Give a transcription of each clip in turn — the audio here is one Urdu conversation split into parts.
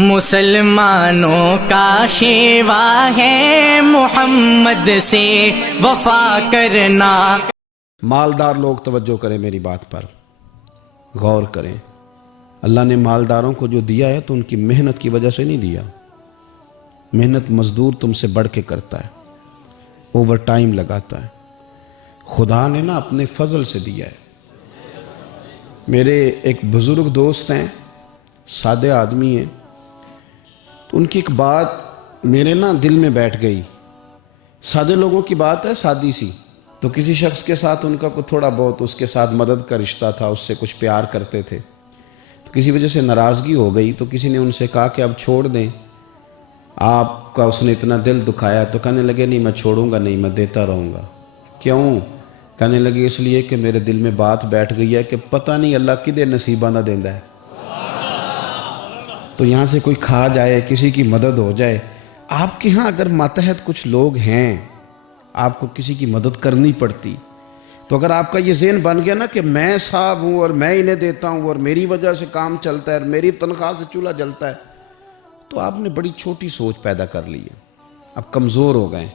مسلمانوں کا شیوا ہے محمد سے وفا کرنا۔ مالدار لوگ توجہ کریں، میری بات پر غور کریں۔ اللہ نے مالداروں کو جو دیا ہے تو ان کی محنت کی وجہ سے نہیں دیا۔ محنت مزدور تم سے بڑھ کے کرتا ہے، اوور ٹائم لگاتا ہے۔ خدا نے نا اپنے فضل سے دیا ہے۔ میرے ایک بزرگ دوست ہیں، سادے آدمی ہیں، تو ان کی ایک بات میرے نا دل میں بیٹھ گئی۔ سادے لوگوں کی بات ہے، سادی سی۔ تو کسی شخص کے ساتھ ان کا کوئی تھوڑا بہت اس کے ساتھ مدد کا رشتہ تھا، اس سے کچھ پیار کرتے تھے، تو کسی وجہ سے ناراضگی ہو گئی، تو کسی نے ان سے کہا کہ اب چھوڑ دیں، آپ کا اس نے اتنا دل دکھایا۔ تو کہنے لگے نہیں میں چھوڑوں گا نہیں، میں دیتا رہوں گا۔ کیوں؟ کہنے لگے اس لیے کہ میرے دل میں بات بیٹھ گئی ہے کہ پتہ نہیں اللہ کدے نصیبہ نہ دیندا ہے، تو یہاں سے کوئی کھا جائے، کسی کی مدد ہو جائے۔ آپ کے ہاں اگر ماتحت کچھ لوگ ہیں، آپ کو کسی کی مدد کرنی پڑتی، تو اگر آپ کا یہ ذہن بن گیا نا کہ میں صاحب ہوں اور میں انہیں دیتا ہوں اور میری وجہ سے کام چلتا ہے اور میری تنخواہ سے چولہا جلتا ہے، تو آپ نے بڑی چھوٹی سوچ پیدا کر لی ہے، اب کمزور ہو گئے۔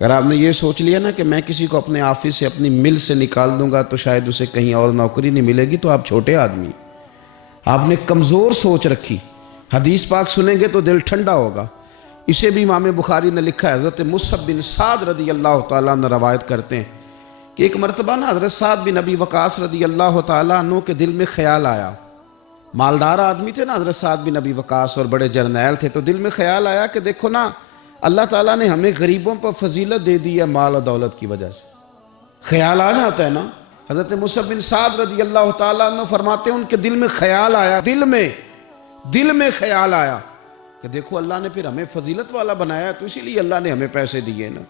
اگر آپ نے یہ سوچ لیا نا کہ میں کسی کو اپنے آفس سے اپنی مل سے نکال دوں گا تو شاید اسے کہیں اور نوکری نہیں ملے گی، تو آپ چھوٹے آدمی، آپ نے کمزور سوچ رکھی۔ حدیث پاک سنیں گے تو دل ٹھنڈا ہوگا۔ اسے بھی امام بخاری نے لکھا ہے، حضرت مصعب بن سعد رضی اللہ تعالیٰ عنہ روایت کرتے ہیں کہ ایک مرتبہ نا حضرت سعد بن ابی وقاص رضی اللہ تعالیٰ عنہ کے دل میں خیال آیا۔ مالدار آدمی تھے نا حضرت سعد بن ابی وقاص، اور بڑے جرنیل تھے، تو دل میں خیال آیا کہ دیکھو نا اللہ تعالیٰ نے ہمیں غریبوں پر فضیلت دے دی ہے مال و دولت کی وجہ سے۔ خیال آ جاتا ہے نا۔ حضرت مصعب بن سعد رضی اللہ تعالیٰ عنہ فرماتے ہیں ان کے دل میں خیال آیا، دل میں خیال آیا کہ دیکھو اللہ نے پھر ہمیں فضیلت والا بنایا، تو اسی لیے اللہ نے ہمیں پیسے دیے نا،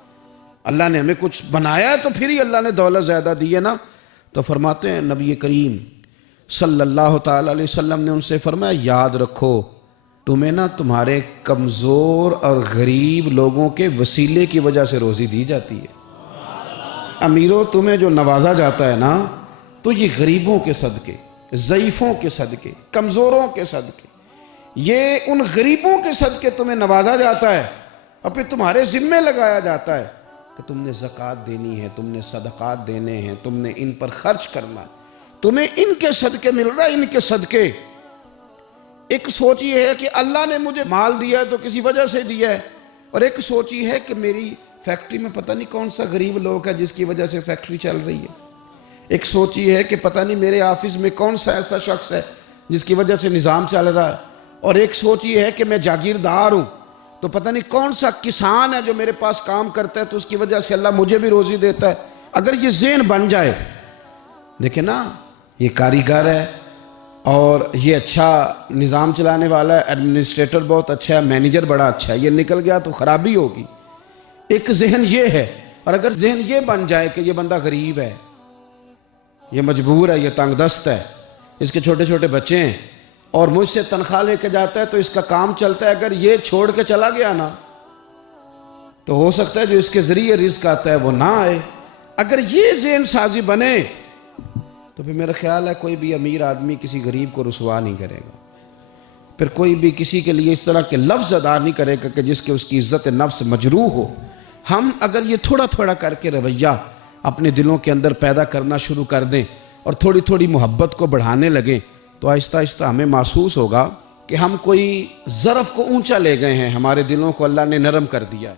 اللہ نے ہمیں کچھ بنایا ہے تو پھر ہی اللہ نے دولت زیادہ دی ہے نا۔ تو فرماتے ہیں نبی کریم صلی اللہ تعالیٰ علیہ وسلم نے ان سے فرمایا یاد رکھو تمہیں نا تمہارے کمزور اور غریب لوگوں کے وسیلے کی وجہ سے روزی دی جاتی ہے۔ امیروں تمہیں جو نوازا جاتا ہے نا تو یہ غریبوں کے صدقے، ضعیفوں کے صدقے، کمزوروں کے صدقے، یہ ان غریبوں کے صدقے تمہیں نوازا جاتا ہے، اور پھر تمہارے ذمے لگایا جاتا ہے کہ تم نے زکوٰۃ دینی ہے، تم نے صدقات دینے ہیں، تم نے ان پر خرچ کرنا ہے، تمہیں ان کے صدقے مل رہا ہے، ان کے صدقے۔ ایک سوچ یہ ہے کہ اللہ نے مجھے مال دیا ہے تو کسی وجہ سے دیا ہے، اور ایک سوچ یہ ہے کہ میری فیکٹری میں پتہ نہیں کون سا غریب لوگ ہے جس کی وجہ سے فیکٹری چل رہی ہے۔ ایک سوچ یہ ہے کہ پتہ نہیں میرے آفس میں کون سا ایسا شخص ہے جس کی وجہ سے نظام چل رہا ہے، اور ایک سوچ یہ ہے کہ میں جاگیردار ہوں تو پتہ نہیں کون سا کسان ہے جو میرے پاس کام کرتا ہے تو اس کی وجہ سے اللہ مجھے بھی روزی دیتا ہے۔ اگر یہ ذہن بن جائے، دیکھیں نا یہ کاریگر ہے اور یہ اچھا نظام چلانے والا ہے، ایڈمنسٹریٹر بہت اچھا ہے، مینیجر بڑا اچھا ہے، یہ نکل گیا تو خرابی ہوگی۔ ایک ذہن یہ ہے، اور اگر ذہن یہ بن جائے کہ یہ بندہ غریب ہے، یہ مجبور ہے، یہ تنگ دست ہے، اس کے چھوٹے چھوٹے بچے ہیں اور مجھ سے تنخواہ لے کے جاتا ہے تو اس کا کام چلتا ہے، اگر یہ چھوڑ کے چلا گیا نا تو ہو سکتا ہے جو اس کے ذریعے رزق آتا ہے وہ نہ آئے۔ اگر یہ ذہن سازی بنے تو پھر میرا خیال ہے کوئی بھی امیر آدمی کسی غریب کو رسوا نہیں کرے گا، پھر کوئی بھی کسی کے لیے اس طرح کے لفظ ادا نہیں کرے گا کہ جس کے اس کی عزت نفس مجروح ہو۔ ہم اگر یہ تھوڑا تھوڑا کر کے رویہ اپنے دلوں کے اندر پیدا کرنا شروع کر دیں اور تھوڑی تھوڑی محبت کو بڑھانے لگیں تو آہستہ آہستہ ہمیں محسوس ہوگا کہ ہم کوئی ظرف کو اونچا لے گئے ہیں، ہمارے دلوں کو اللہ نے نرم کر دیا ہے۔